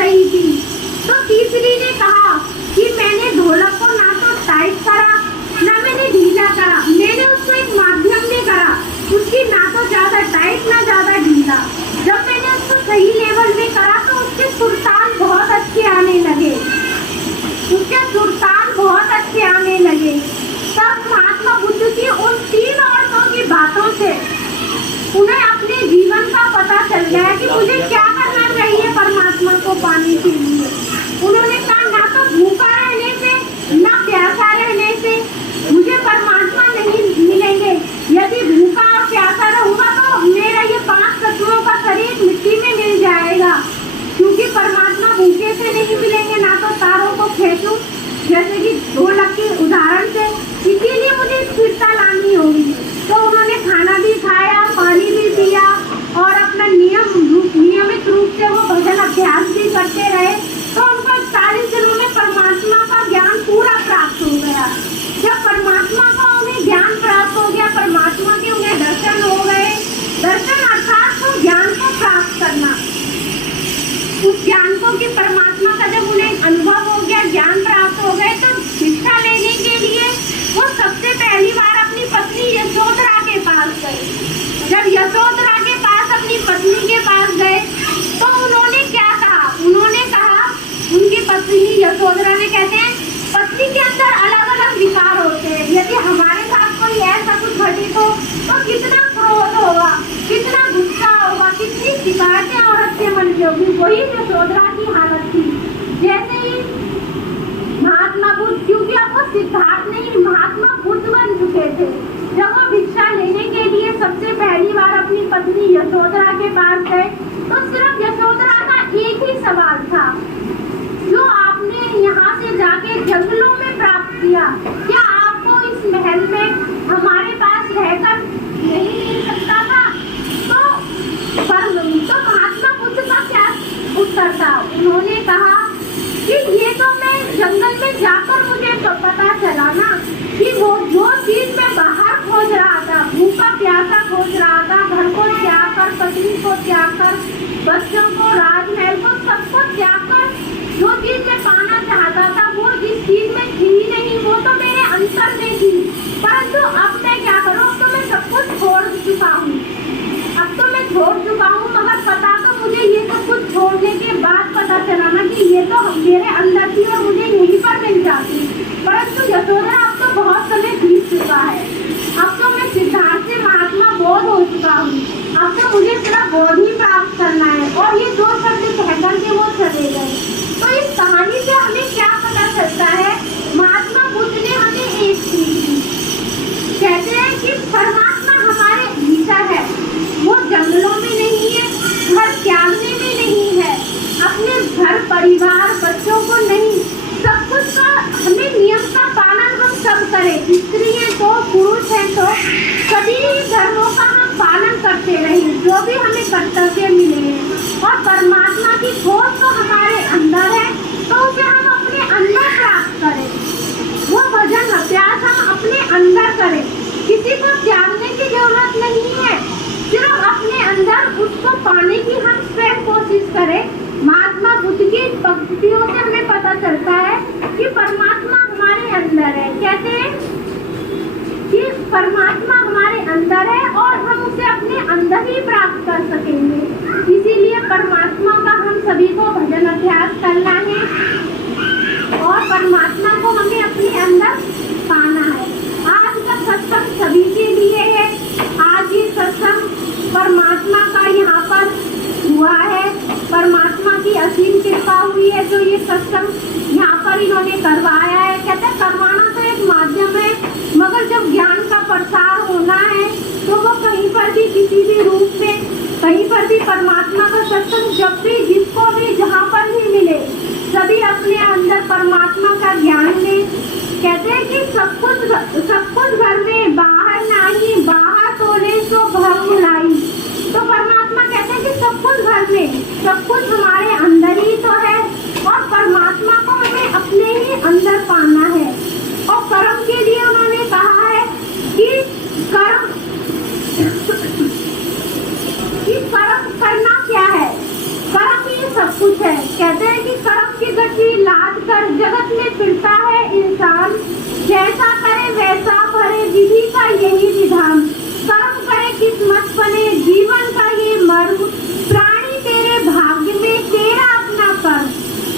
रही थी। तो तीसरी ने कहा कि मैंने ढोलक को ना तो टाइट करा ना मैंने ढीला करा, मैंने उसको एक माध्यम में करा, उसकी ना तो ज्यादा टाइट ना ज्यादा ढीला। जब मैंने उसको सही लेवल में करा तो उसके सुरताल बहुत अच्छे आने लगे, उसके सुरताल बहुत अच्छे आने लगे। तब महात्मा बुद्ध की उन 3 औरतों की बातों से उन्हें अपने जीवन का पता चल गया कि मुझे क्या करना चाहिए परमात्मा को पाने के लिए। उन्होंने कहा ना तो भूखा रहने से ना प्यासा रहने से मुझे परमात्मा नहीं मिलेंगे। यदि भूखा और प्यासा रहूंगा तो मेरा ये 5 तत्वों का शरीर मिट्टी में मिल जाएगा, क्योंकि परमात्मा भूखे से नहीं मिलेंगे। ना तो तारों को खेचूं जैसे कि ढोलक के उदाहरण से, इसीलिए मुझे स्थिरता लानी होगी। तो उन्होंने खाना भी खाया, पानी भी पिया और अपना नियमित रूप से वो भजन अभ्यास भी करते रहे। तो उनको 40 दिनों में परमात्मा का ज्ञान पूरा प्राप्त हो गया। जब परमात्मा का उन्हें ज्ञान प्राप्त हो गया, परमात्मा के उन्हें दर्शन हो गए। दर्शन अर्थात तो ज्ञान को प्राप्त करना, उस ज्ञान को कि परमात्मा का जब उन्हें अनुभव हो गया, ज्ञान प्राप्त हो गए, तो भिक्षा लेने के लिए वो सबसे पहली बार अपनी पत्नी यशोधरा के पास गए। जब यशोधरा के पास अपनी पत्नी के पास गए तो उन्होंने क्या कहा? उन्होंने कहा, उनकी पत्नी यशोधरा ने, कहते हैं पत्नी के अंदर अलग अलग विकार होते हैं। यदि हमारे साथ कोई ऐसा कुछ घटित हो तो कितना क्रोध होगा, कितना गुस्सा होगा, कितनी शिकायतें औरत के मन में होगी। वही यशोधरा की हालत थी। जैसे ही महात्मा बुद्ध, क्योंकि अब वो सिद्धार्थ नहीं महात्मा बुद्ध बन चुके थे, जब वो भिक्षा लेने के लिए सबसे पहली बार अपनी पत्नी यशोधरा के पास गए तो सिर्फ यशोधरा का एक ही सवाल था, जो आपने यहाँ से जाके जंगलों में प्राप्त किया, क्या आपको इस महल में हमारे पास रहकर नहीं मिल सकता था? तो महात्मा बुद्ध का क्या उत्तर था? उन्होंने कहा कि ये तो मैं जंगल में जाकर मुझे तो पता चला ना कि वो जो चीज मैं बाहर खोज रहा था, भूखा प्यासा खोज रहा था, घर को त्याग कर, पत्नी को त्याग कर, बच्चों को, राजमहल को, सबको त्याग कर जो चीज मैं पाना चाहता था, वो जिस चीज में थी नहीं, वो तो मेरे अंतर में थी। परंतु अब मैं क्या करूँ? अब तो मैं सब कुछ छोड़ चुका हूँ, अब तो मैं छोड़ चुका हूँ। मगर पता तो मुझे ये सब कुछ छोड़ने के बाद पता चला ना कि ये तो मेरे अंदर थी और मुझे यहीं पर मिल जाती। परंतु यशोधरा, अब तो बहुत समय बीत चुका है, अब तो मैं सिद्धार्थ से महात्मा बोध हो चुका हूँ, अब तो मुझे सिर्फ बोध ही प्राप्त करना है। और ये 2 शब्द कहकर के वो चले गए। तो इस कहानी से हमें क्या पता चलता है? महात्मा बुद्ध ने हमें एक चीज दी, कहते हैं कि परमात्मा हमारे भीतर है, वो जंगलों में नहीं है, घर त्यागने में नहीं है, अपने घर परिवार बच्चों को नहीं, सब कुछ का हमें नियम का पालन हम सब करें, स्त्री है तो पुरुष है तो सभी धर्मों का हम पालन करते रहें, जो भी हमें कर्तव्य मिले हैं। और परमात्मा की खोज तो हमारे अंदर है, तो उसे हम अपने अंदर प्राप्त करें, वो भजन अभ्यास हम अपने अंदर करें। किसी को त्यागने की जरूरत नहीं है, सिर्फ अपने अंदर उसको पाने की हम स्वयं कोशिश करें। महात्मा बुद्ध की पंक्तियों से हमें पता चलता है कि परमात्मा हमारे अंदर है। कहते हैं कि परमात्मा हमारे अंदर है और हम उसे अपने अंदर ही प्राप्त कर सकेंगे। इसीलिए परमात्मा का हम सभी को भजन अभ्यास करना है और परमात्मा को हमें अपने अंदर पाना है। आज का सत्संग सभी के लिए है। आज ये सत्संग परमात्मा का यहाँ पर हुआ है, परमात्मा की असीम कृपा हुई है जो ये सत्संग यहाँ पर इन्होंने करवाया है। कहते हैं करवाना तो एक माध्यम है, मगर जब ज्ञान का प्रसार होना है तो वो कहीं पर भी किसी भी रूप में, कहीं पर भी परमात्मा का सत्संग जब भी जिसको भी जहाँ पर भी मिले, सभी अपने अंदर परमात्मा का ज्ञान लें। कहते हैं कि सब कुछ घर में, बाहर नहीं, बाहर तोले सो भर भुलाई। तो परमात्मा कहते हैं कि सब कुछ घर में, सब कुछ हमारे अंदर ही तो है और परमात्मा को हमें अपने ही अंदर पाना है। और कर्म के लिए उन्होंने कहा है कि कर्म करना क्या है? कर्म ही सब कुछ है। कहते हैं जैसा करे वैसा भरे विधि का यही विधान, कर्म करे किस्मत बने जीवन का ये मर्म, प्राणी तेरे भाग्य में तेरा अपना कर्म।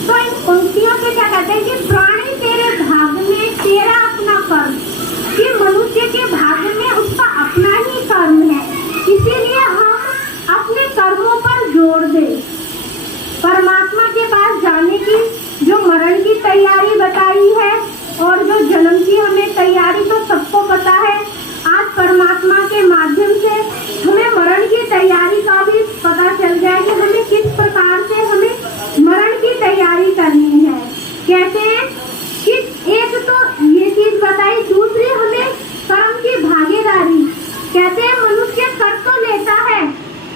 तो इन पंक्तियों से क्या कहते हैं कि प्राणी तेरे भाग्य में तेरा अपना कर्म, कि मनुष्य के भाग्य में उसका अपना ही कर्म है, इसीलिए हम अपने कर्मों पर जोर दें। परमात्मा के पास जाने की जो मरण की तैयारी बताई है और जो जन्म की हमें तैयारी तो सबको पता है, आज परमात्मा के माध्यम से हमें मरण की तैयारी का भी पता चल गया कि हमें किस प्रकार से हमें मरण की तैयारी करनी है। कहते हैं कि एक तो ये चीज बताई, दूसरी हमें कर्म की भागीदारी। कहते हैं मनुष्य कर तो लेता है,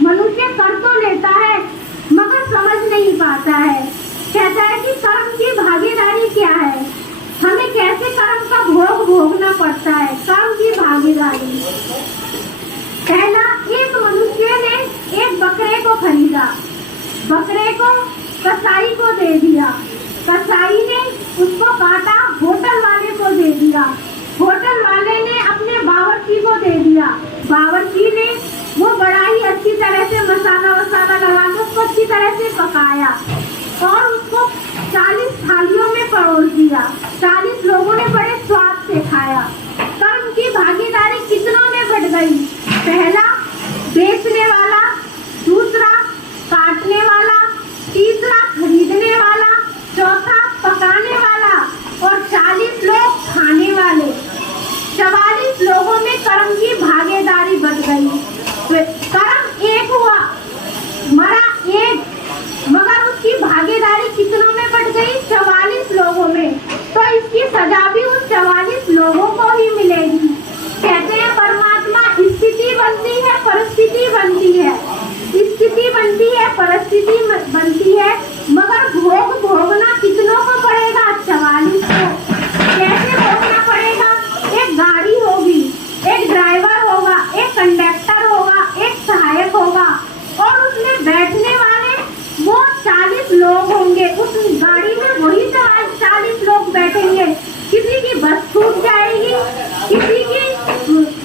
मनुष्य कर तो लेता है मगर समझ नहीं पाता है। कहता है कि कर्म की भागीदारी क्या है, हमें कैसे कर्म का भोग भोगना पड़ता है। कर्म की भागीदारी, पहला, एक मनुष्य ने एक बकरे को खरीदा, बकरे को कसाई को दे दिया, कसाई ने उसको काटा, होटल वाले को दे दिया, होटल वाले ने अपने बावर्ची को दे दिया, बावर्ची ने वो बड़ा ही अच्छी तरह से मसाला वसाला लगा के उसको अच्छी तरह से पकाया और उसको 40 थालियों में परोस दिया। 40 लोगों ने बड़े स्वाद से खाया। कर्म की भागीदारी कितनों में बढ़ गई, पहला बेचने वाला, दूसरा काटने वाला, तीसरा खरीदने वाला, चौथा पकाने वाला और 40 लोग खाने वाले। 44 लोगों में कर्म की भागीदारी बढ़ गई। कर्म एक हुआ, मरा एक, मगर उसकी भागीदारी कितनों में बढ़ गई, 44 लोगों में। तो इसकी सजा भी उन 44 लोगों को ही मिलेगी। कहते हैं परमात्मा स्थिति बनती है, परिस्थिति बनती है, स्थिति बनती है, परिस्थिति बनती है, मगर भोग भोगना कितनों को पड़ेगा, 44 को। कैसे भोगना पड़ेगा, एक गाड़ी होगी, एक ड्राइवर होगा, एक कंडक्टर होगा, एक सहायक होगा और उसमें बैठने वाले वो 40 लोग होंगे। उस गाड़ी में वही 40 लोग बैठेंगे। किसी की बस छूट जाएगी, किसी की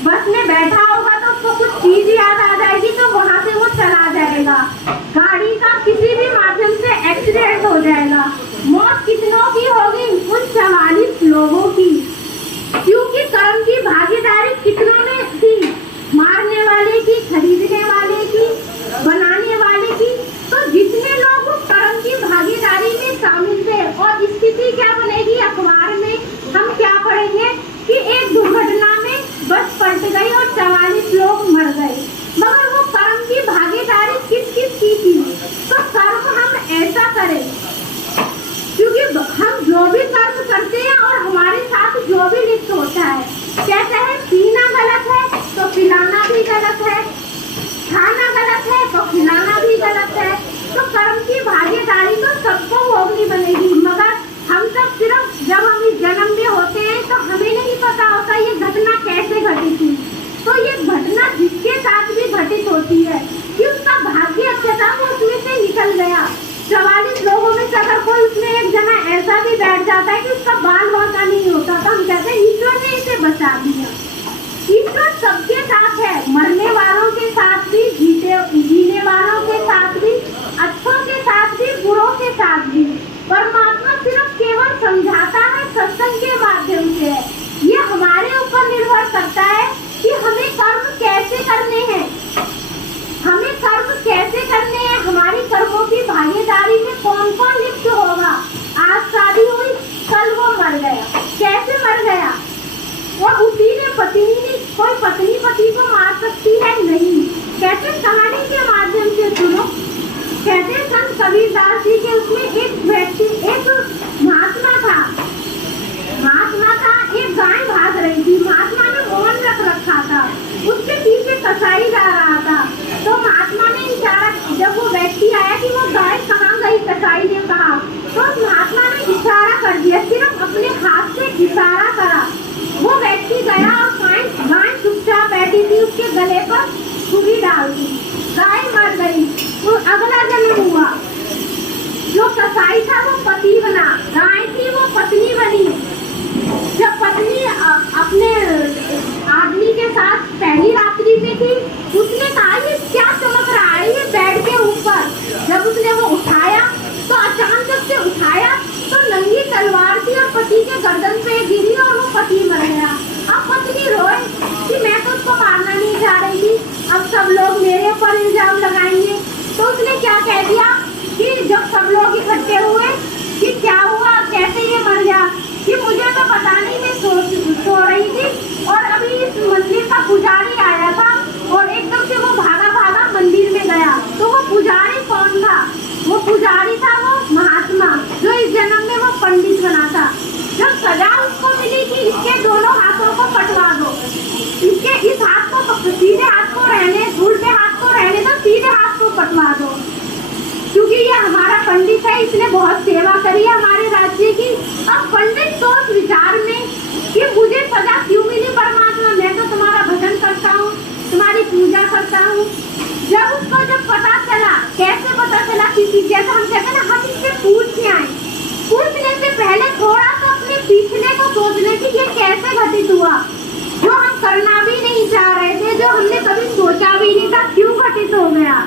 बस में बैठा होगा तो उसको कुछ चीज याद आ जाएगी तो वहां से वो चला जाएगा। गाड़ी का किसी भी माध्यम से एक्सीडेंट हो जाएगा। मौत कितनों की होगी, उन 44 लोगों की, क्योंकि कर्म की भागीदारी कितनों ने थी, मारने वाले की, खरीदने वाले की, बनाने वाले की। तो जितने लोग कर्म की भागीदारी में शामिल थे और स्थिति क्या बनेगी, अखबार में हम क्या पढ़ेंगे कि एक दुर्घटना में बस पलट गई और 44 लोग मर गए, मगर वो कर्म की भागीदारी किस किस की थी। तो कर्म हम ऐसा करें, क्योंकि हम जो भी कर्म करते हैं और हमारे साथ जो भी लिप्त होता है, कहते हैं पीना गलत है तो पिलाना भी गलत है, खाना गलत है तो खिलाना भी गलत है। तो कर्म की भागीदारी तो सबको भोगनी बनेगी, मगर हम सब सिर्फ जब हम इस जन्म में होते हैं तो हमें नहीं पता होता ये घटना कैसे घटी थी। तो ये घटना जिसके साथ भी घटित होती है कि उसका भाग्य अच्छा था, वो उसमें से निकल गया। 44 लोगों में से अगर कोई उसमें एक जना ऐसा भी बैठ जाता है कि उसका बाल बांका नहीं होता, तो हम कहते हैं ईश्वर ने इसे बचा दिया। ईश्वर सबके साथ है, मरने वालों के साथ भी, जीने वालों के साथ भी, अच्छों के साथ भी, बुरों के साथ भी। परमात्मा सिर्फ केवल समझाता है, सत्संग के माध्यम से है। ये हमारे ऊपर निर्भर करता है कि हमें कर्म कैसे करने हैं, हमें कर्म कैसे करने हैं, हमारी कर्मों की भागीदारी में कौन कौन लिप्त होगा। आज शादी हुई, कल वो मर गया, कैसे मर गया, और उसी ने पत्नी ने, कोई पत्नी पति को मार सकती है नहीं। कैसे, कहानी के माध्यम से सुनो। कहते संत कबीरदास जी के उसमें एक व्यक्ति, एक महात्मा था, एक गाय भाग रही थी, महात्मा ने मौन रखा था, उसके पीछे कसाई जा रहा था। तो महात्मा ने इशारा, जब वो व्यक्ति आया कि वो गाय कहाँ गई, कसाई ने कहा, तो महात्मा ने इशारा कर दिया, सिर्फ अपने हाथ से इशारा करा। वो व्यक्ति गया और गाय चुपचाप बैठी थी, उसके गले पर छुरी डाल दी, गाय मर गई। तो अगला जन्म हुआ, जो कसाई था पंडित है, इसने बहुत सेवा करी है हमारे राज्य की। अब पंडित सोच विचार में कि मुझे सजा क्यों मिली परमात्मा, मैं तो तुम्हारा भजन करता हूँ, तुम्हारी पूजा करता हूँ। जब उसको जब पता चला, कैसे पता चला, किसी जैसा हम कहते हैं ना, हम इससे पूछ के आए। पूछने से पहले थोड़ा सा अपने पिछले को सोचने की ये कैसे घटित हुआ, जो हम करना भी नहीं चाह रहे थे, जो हमने कभी सोचा भी नहीं था, क्यों घटित हो गया।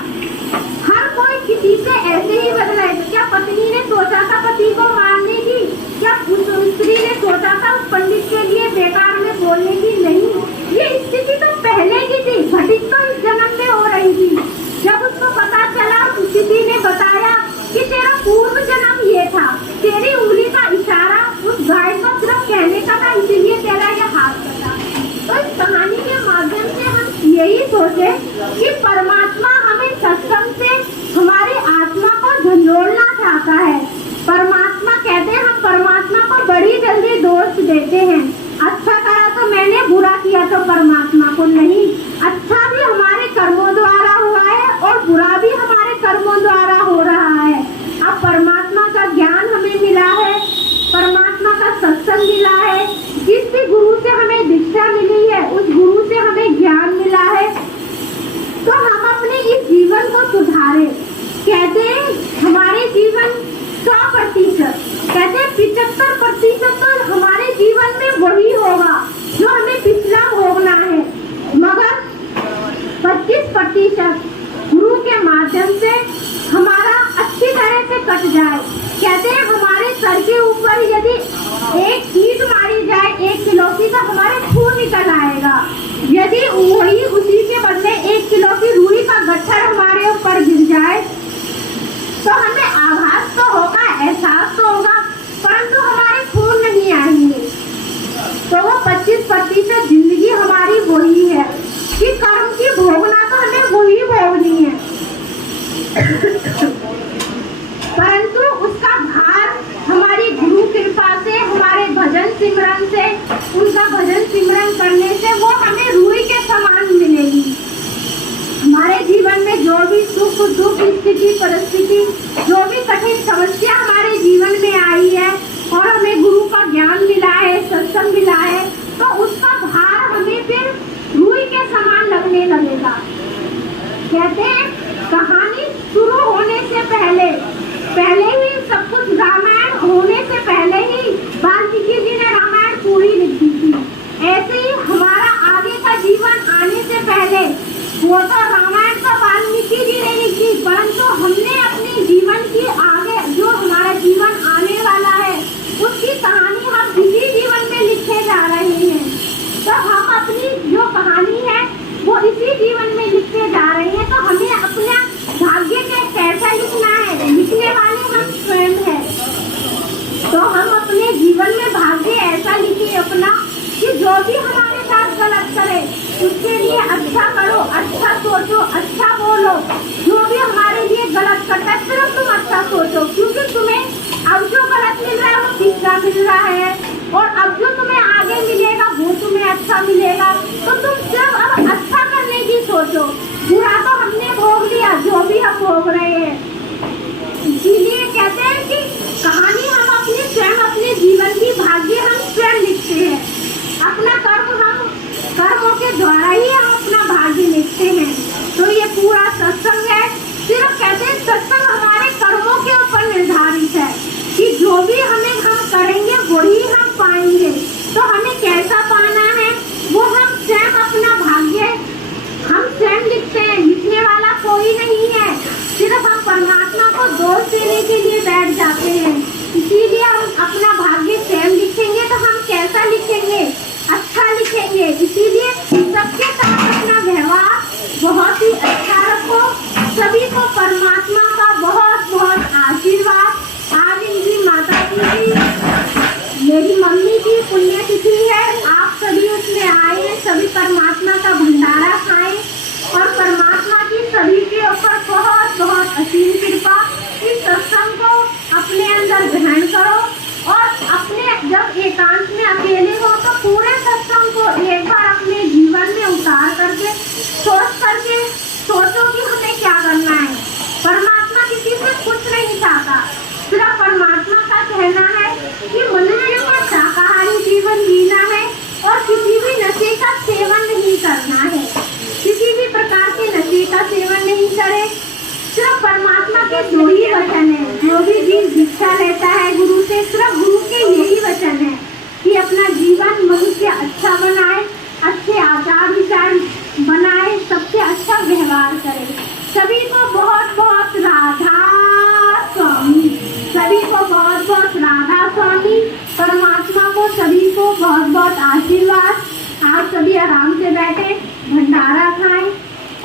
हर कोई किसी से ऐसे ही बदला है। क्या पत्नी ने सोचा था पति को मारने की, क्या स्त्री ने सोचा था उस पंडित के लिए बेकार में बोलने की? नहीं, ये स्थिति तो पहले की थी, घटित तो इस जन्म में हो रही थी। जब उसको पता चला, स्थिति ने बताया कि तेरा पूर्व जन्म ये था, तेरी उंगली का इशारा उस गाय को सिर्फ कहने का था, इसीलिए तेरा यह हाथ कटा। तो इस कहानी के माध्यम से हम यही सोचे कि परमात्मा हमें सत्संग से हमारी आत्मा को झंझोड़ना चाहता है। परमात्मा कहते हैं, हम परमात्मा को बड़ी जल्दी दोष देते हैं। अच्छा करा तो मैंने, बुरा किया तो परमात्मा को नहीं। अच्छा भी हमारे कर्मों द्वारा हुआ है और बुरा भी हमारे कर्मों द्वारा हो रहा है। अब परमात्मा का ज्ञान हमें मिला है, परमात्मा का सत्संग मिला है, जिस भी गुरु से हमें दीक्षा मिली है उस गुरु से हमें ज्ञान मिला है, तो हम अपने इस जीवन को सुधारें। कहते हैं हमारे जीवन 100%, कहते हैं 75% तो हमारे जीवन में वही होगा जो हमें पिछला भोगना है, मगर 25% गुरु के माध्यम से हमारा अच्छी तरह से कट जाए। कहते हैं हमारे सर के ऊपर यदि एक ईंट मारी जाए 1 किलो की, तो हमारे खून निकल आएगा। यदि वही उसी के बदले 1 किलो की रुई का गट्ठर हमारे ऊपर गिर जाए तो हमें आभास तो होगा, एहसास तो होगा, परंतु हमारे खून नहीं आएंगे। तो वो 25% जिंदगी हमारी वही है कि कर्म की भोगना तो हमें वही भोगनी है, परंतु उसका भार हमारी गुरु कृपा से, हमारे भजन सिमरन से, उनका भजन सिमरन करने से वो हमें रूई के समान मिलेगी। हमारे जीवन में जो भी सुख दुख स्थिति परिस्थिति, जो भी कठिन समस्या हमारे जीवन में आई है और हमें गुरु का ज्ञान मिला है, सत्संग मिला है, तो उसका भार हमें फिर रूई के समान लगने लगेगा। कहते हैं कहानी शुरू होने से पहले ही सब कुछ, रामायण होने से पहले ही वाल्मीकि जी ने रामायण पूरी लिख दी थी। ऐसे ही हमारा आगे का जीवन आने से पहले, वो तो रामायण तो वाल्मीकि जी ने लिखी, परंतु हमने अपने जीवन की आगे जो हमारा जीवन आने वाला है उसकी कहानी हम इसी जीवन में लिखे जा रहे हैं। तो हम अपनी जो कहानी है वो इसी जीवन में लिखते जा रहे हैं। तो हमें अपना भाग्य के कैसा लिखना है, लिखने वाले हम स्वयं हैं। तो हम अपने जीवन में भाग्य ऐसा लिखे अपना कि जो भी हमारे साथ गलत करे उसके लिए अच्छा करो, अच्छा सोचो, अच्छा बोलो। जो भी हमारे लिए गलत करता है सिर्फ तुम अच्छा सोचो, क्योंकि तुम्हें अब जो गलत मिल रहा है वो तीसरा मिल रहा है, और अब जो तुम्हें आगे मिलेगा वो तुम्हें अच्छा मिलेगा। तो तुम सिर्फ अब अच्छा करने की सोचो, बुरा तो हमने भोग लिया, जो भी हम भोग रहे हैं। इसीलिए कहते हैं कि कहानी हम अपने स्वयं, अपने जीवन की भाग्य हम स्वयं लिखते हैं। अपना कर्म हम, कर्मों के द्वारा ही हम अपना भाग्य लिखते हैं। तो ये पूरा सत्संग है, सिर्फ कहते हैं सत्संग हमारे कर्मों के ऊपर निर्धारित है कि जो भी हम करेंगे वही हम पाएंगे। तो हमें कैसा पाना है वो हम स्वयं, अपना भाग्य हम स्वयं लिखते हैं, लिखने वाला कोई नहीं है। सिर्फ हम परमात्मा को दोष देने के लिए बैठ जाते हैं। इसीलिए हम अपना भाग्य स्वयं लिखेंगे तो हम कैसा लिखेंगे, अच्छा लिखेंगे। इसीलिए सबके साथ अपना व्यवहार बहुत ही अच्छा रखो। सभी को परमात्मा का बहुत बहुत आशीर्वाद। आज इनकी माता जी, मेरी मम्मी की पुण्यतिथि है, आप सभी उसमें आए, सभी परमात्मा का भंडारा खाएं और परमात्मा की सभी के ऊपर बहुत बहुत असीम कृपा। इस सत्संग को अपने अंदर ग्रहण करो और अपने जब एकांत में अकेले हो तो पूरे सत्संग को एक बार अपने जीवन में उतार करके सोचो कि हमें क्या करना है। परमात्मा किसी से कुछ नहीं चाहता, करना है। किसी भी प्रकार के नशे का सेवन नहीं करे। सिर्फ परमात्मा के दो ही वचन है। जो भी जीव दीक्षा लेता है गुरु से, सिर्फ गुरु के यही वचन है कि अपना जीवन मनुष्य अच्छा बनाए, अच्छे आचार विचार बनाए, सबसे अच्छा व्यवहार करे। सभी को बहुत बहुत राधा स्वामी, सभी को बहुत बहुत राधा स्वामी। परमात्मा को सभी को बहुत बहुत आशीर्वाद। आप सभी आराम से बैठे भंडारा खाएं।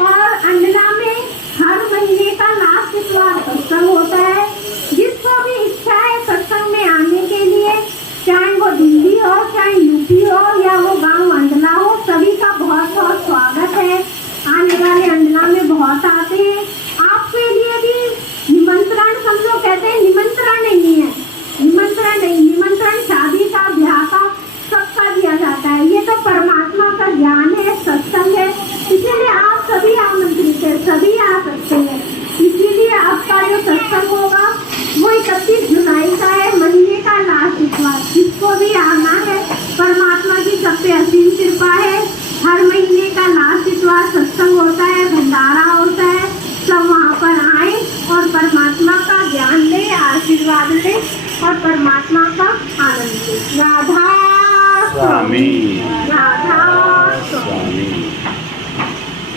और अंडला में हर महीने का लास्ट इतवार सत्संग होता है। जिसको भी इच्छा है सत्संग में आने के लिए, चाहे वो दिल्ली हो, चाहे यूपी हो, या वो गांव अंडला हो, सभी का बहुत बहुत स्वागत है। आने वाले अंडला में बहुत आते हैं। आपके लिए भी निमंत्रण, हम लोग कहते हैं निमंत्रण नहीं है, निमंत्रण नहीं, निमंत्रण शादी का, ब्याह का, सबका दिया जाता है। ये तो परमात्मा का ज्ञान है, सत्संग है, इसीलिए आप सभी आमंत्रित है, सभी आ सकते हैं। इसीलिए आपका जो सत्संग होगा वो 31 जुलाई का है, महीने का लास्ट इतवार। जिसको भी आना है, परमात्मा की सब पे असीम कृपा है। हर महीने का लास्ट इतवार सत्संग होता है, भंडारा होता है। सब वहाँ पर आए और परमात्मा का ज्ञान ले, आशीर्वाद ले और परमात्मा का आनंद ले। राधा स्वामी।